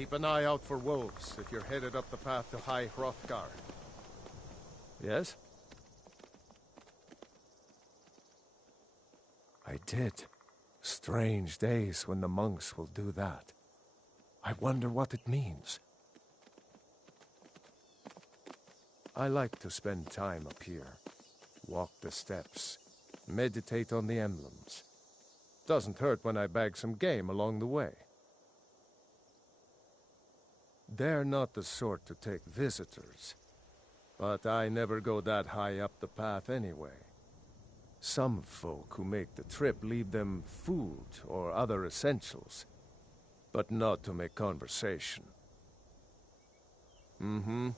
Keep an eye out for wolves if you're headed up the path to High Hrothgar. Yes? I did. Strange days when the monks will do that. I wonder what it means. I like to spend time up here. Walk the steps. Meditate on the emblems. Doesn't hurt when I bag some game along the way. They're not the sort to take visitors. But I never go that high up the path anyway. Some folk who make the trip leave them food or other essentials, but not to make conversation. Mm-hmm.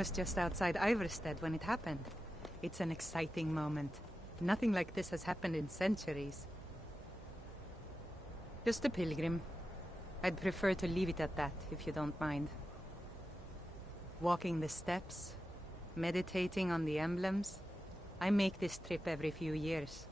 was just outside Iverstead when it happened. It's an exciting moment. Nothing like this has happened in centuries. Just a pilgrim. I'd prefer to leave it at that, if you don't mind. Walking the steps, meditating on the emblems. I make this trip every few years.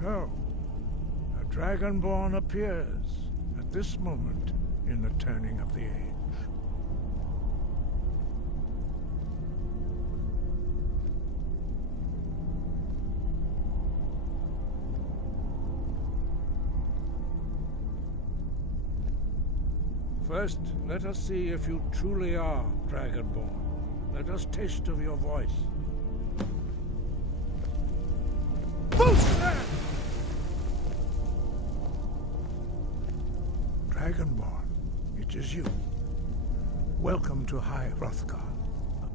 So, a Dragonborn appears at this moment in the turning of the age. First, let us see if you truly are Dragonborn. Let us taste of your voice. Dragonborn, it is you. Welcome to High Hrothgar,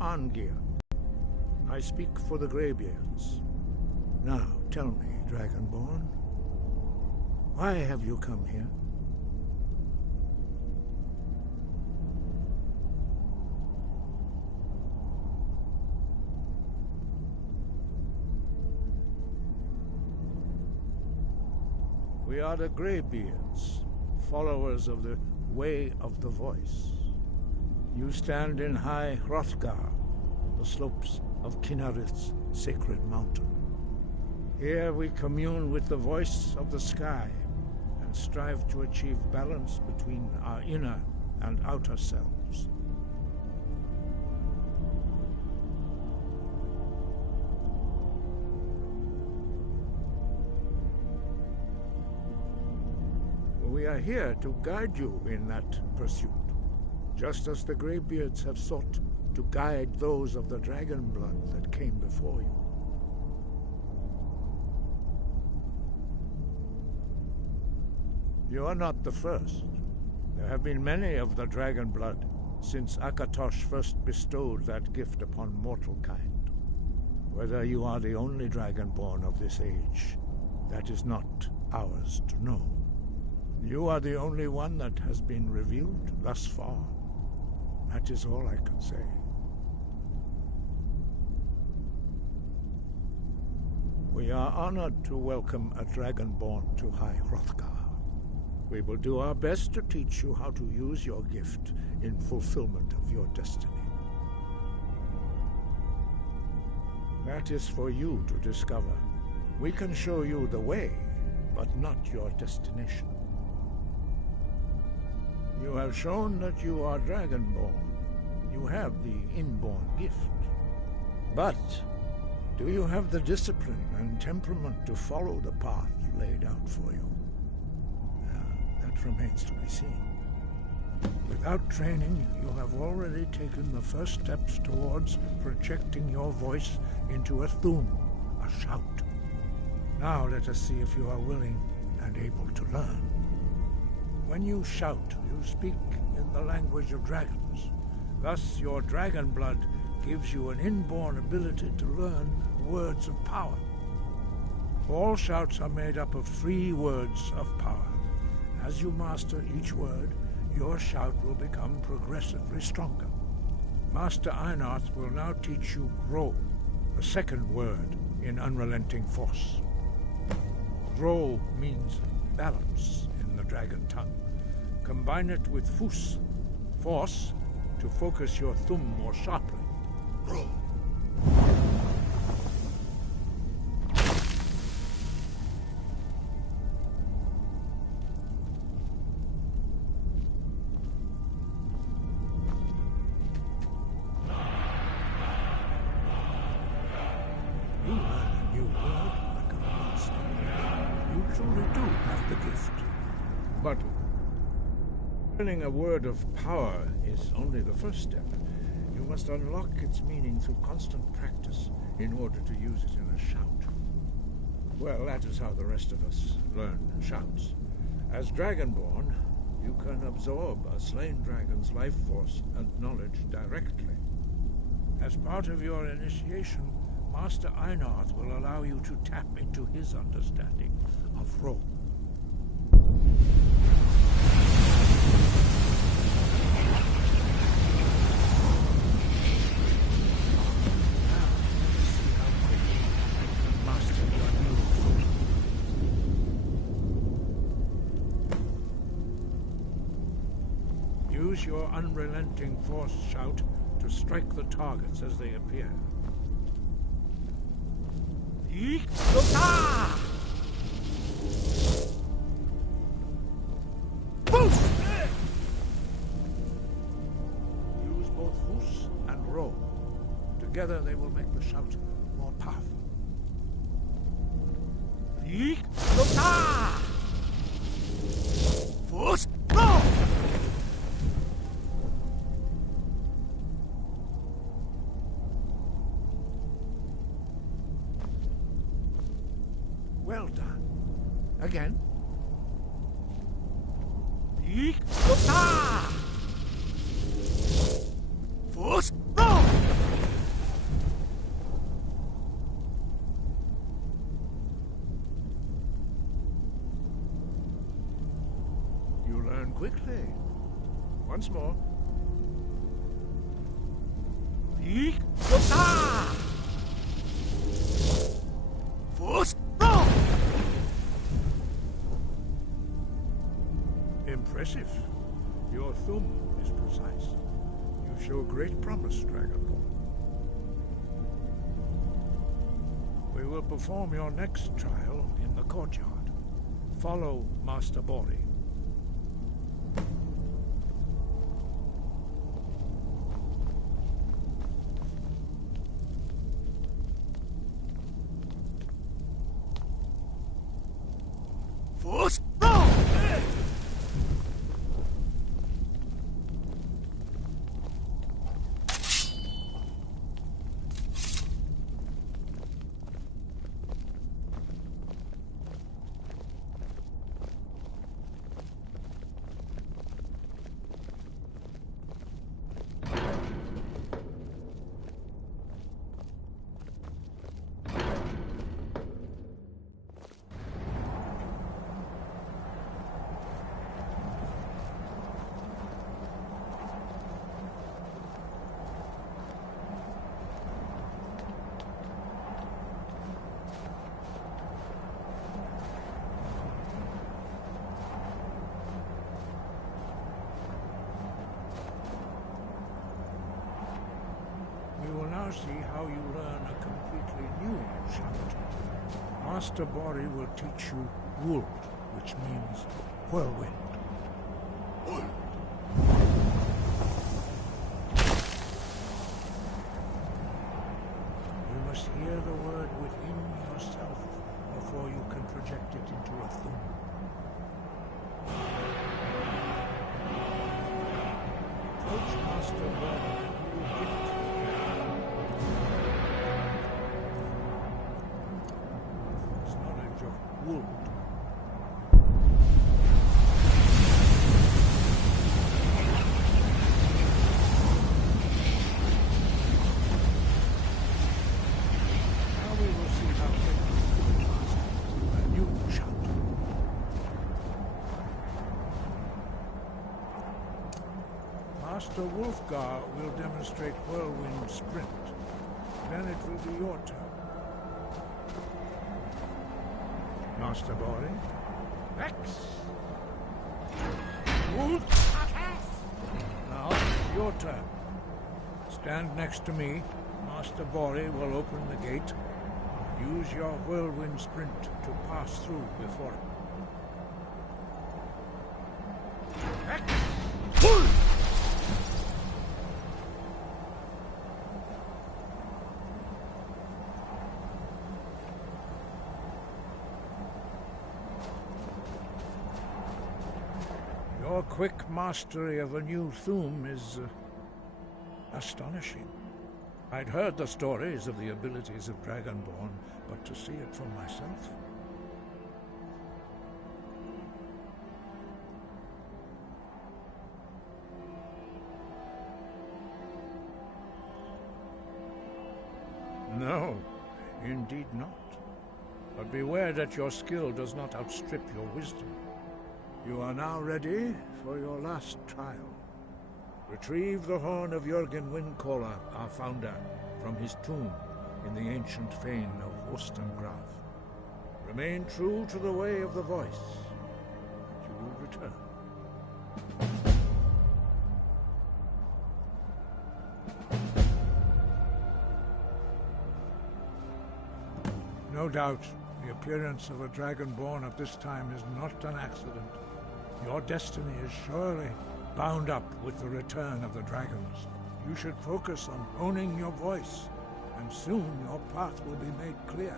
Arngeir. I speak for the Greybeards. Now, tell me, Dragonborn, why have you come here? We are the Greybeards, followers of the Way of the Voice. You stand in High Hrothgar, on the slopes of Kinnarith's sacred mountain. Here we commune with the voice of the sky and strive to achieve balance between our inner and outer selves. We are here to guide you in that pursuit, just as the Greybeards have sought to guide those of the dragon blood that came before you. You are not the first. There have been many of the dragon blood since Akatosh first bestowed that gift upon mortal kind. Whether you are the only dragonborn of this age, that is not ours to know. You are the only one that has been revealed thus far. That is all I can say. We are honored to welcome a Dragonborn to High Hrothgar. We will do our best to teach you how to use your gift in fulfillment of your destiny. That is for you to discover. We can show you the way, but not your destination. You have shown that you are Dragonborn. You have the inborn gift. But do you have the discipline and temperament to follow the path laid out for you? That remains to be seen. Without training, you have already taken the first steps towards projecting your voice into a thum, a shout. Now let us see if you are willing and able to learn. When you shout, you speak in the language of dragons. Thus, your dragon blood gives you an inborn ability to learn words of power. All shouts are made up of 3 words of power. As you master each word, your shout will become progressively stronger. Master Einarth will now teach you Ro, the second word in Unrelenting Force. Ro means balance in the dragon tongue. Combine it with Fus, force, to focus your thumb more sharply. Ro. You learn a new word like a monster. You truly do have the gift. But learning a word of power is only the first step. You must unlock its meaning through constant practice in order to use it in a shout. Well, that is how the rest of us learn shouts. As Dragonborn, you can absorb a slain dragon's life force and knowledge directly. As part of your initiation, Master Einarth will allow you to tap into his understanding of Ro. Use your unrelenting force shout to strike the targets as they appear. 1, Together they will make the shout more powerful. Well done. Again. You learn quickly. Once more. Impressive. Your thumb is precise. You show great promise, Dragonborn. We will perform your next trial in the courtyard. Follow Master Bori. See how you learn a completely new shout. Master Bori will teach you Wold, which means whirlwind. You must hear the word within yourself before you can project it into a thum. Approach Master Bori and you will gift Wood. Now we will see how quickly a new shout. Master Wolfgar will demonstrate whirlwind sprint. Then it will be your turn. Master Bori. X. Wolf. Now, it's your turn. Stand next to me. Master Bori will open the gate. Use your whirlwind sprint to pass through before it. X. Wolf. Your quick mastery of a new thum is astonishing. I'd heard the stories of the abilities of Dragonborn, but to see it for myself... No, indeed not. But beware that your skill does not outstrip your wisdom. You are now ready for your last trial. Retrieve the horn of Jürgen Windcaller, our founder, from his tomb in the ancient fane of Ostengraf. Remain true to the way of the voice, and you will return. No doubt, the appearance of a Dragonborn at this time is not an accident. Your destiny is surely bound up with the return of the dragons. You should focus on honing your voice and soon your path will be made clear.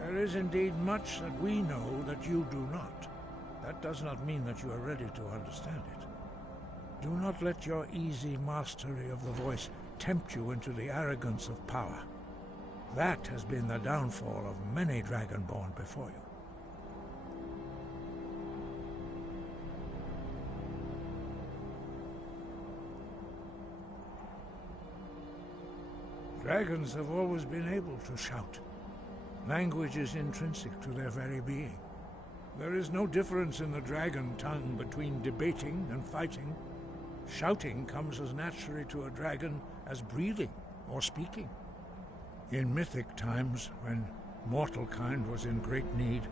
There is indeed much that we know that you do not. That does not mean that you are ready to understand it. Do not let your easy mastery of the voice tempt you into the arrogance of power. That has been the downfall of many Dragonborn before you. Dragons have always been able to shout. Language is intrinsic to their very being. There is no difference in the dragon tongue between debating and fighting. Shouting comes as naturally to a dragon as breathing or speaking. In mythic times, when mortal kind was in great need,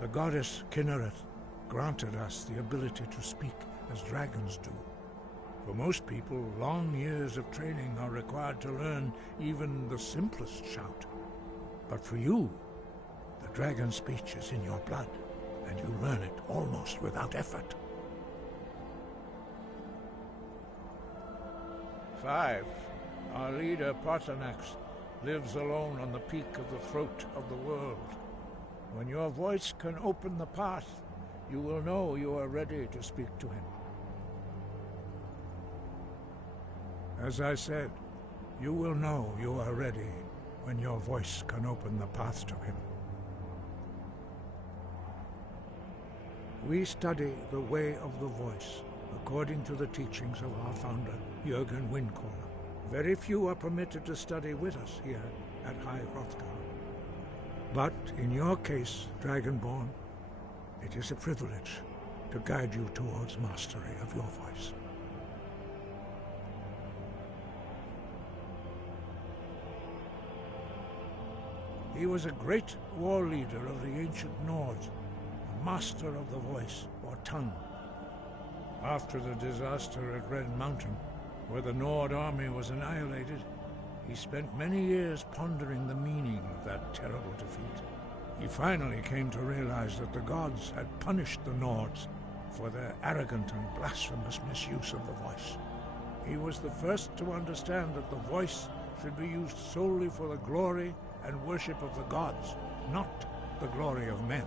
the goddess Kinnereth granted us the ability to speak as dragons do. For most people, long years of training are required to learn even the simplest shout. But for you, the dragon speech is in your blood, and you learn it almost without effort. 5. Our leader, Paarthurnax, lives alone on the peak of the throat of the world. When your voice can open the path, you will know you are ready to speak to him. As I said, you will know you are ready when your voice can open the path to him. We study the way of the voice according to the teachings of our founder, Jürgen Windcaller. Very few are permitted to study with us here at High Hrothgar. But in your case, Dragonborn, it is a privilege to guide you towards mastery of your voice. He was a great war leader of the ancient Nords, a master of the voice, or tongue. After the disaster at Red Mountain, where the Nord army was annihilated, he spent many years pondering the meaning of that terrible defeat. He finally came to realize that the gods had punished the Nords for their arrogant and blasphemous misuse of the voice. He was the first to understand that the voice should be used solely for the glory and worship of the gods, not the glory of men.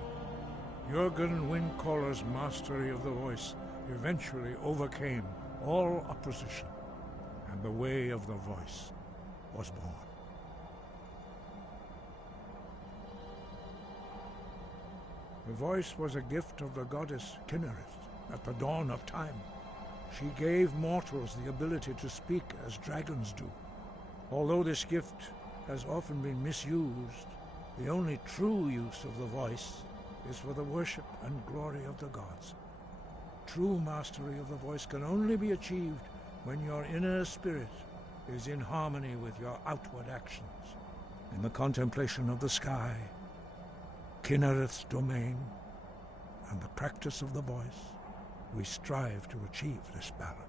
Jürgen Windcaller's mastery of the voice eventually overcame all opposition, and the way of the voice was born. The voice was a gift of the goddess Kinnereth at the dawn of time. She gave mortals the ability to speak as dragons do. Although this gift has often been misused, the only true use of the voice is for the worship and glory of the gods. True mastery of the voice can only be achieved when your inner spirit is in harmony with your outward actions. In the contemplation of the sky, Kinnereth's domain, and the practice of the voice, we strive to achieve this balance.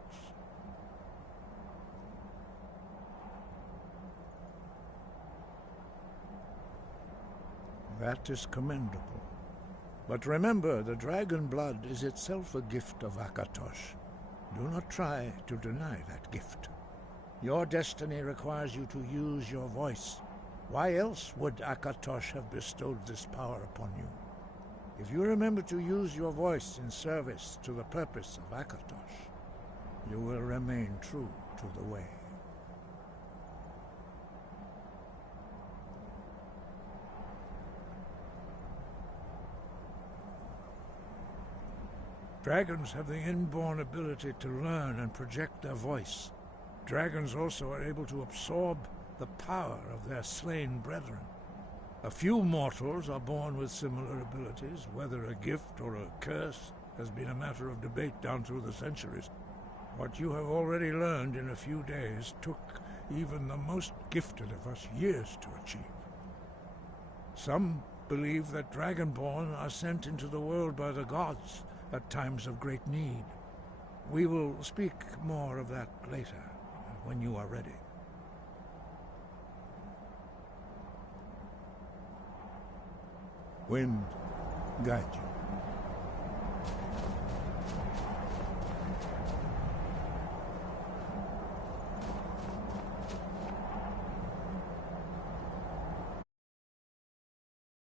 That is commendable. But remember, the dragon blood is itself a gift of Akatosh. Do not try to deny that gift. Your destiny requires you to use your voice. Why else would Akatosh have bestowed this power upon you? If you remember to use your voice in service to the purpose of Akatosh, you will remain true to the way. Dragons have the inborn ability to learn and project their voice. Dragons also are able to absorb the power of their slain brethren. A few mortals are born with similar abilities. Whether a gift or a curse has been a matter of debate down through the centuries. What you have already learned in a few days took even the most gifted of us years to achieve. Some believe that Dragonborn are sent into the world by the gods at times of great need. We will speak more of that later, when you are ready. Wind, guide you.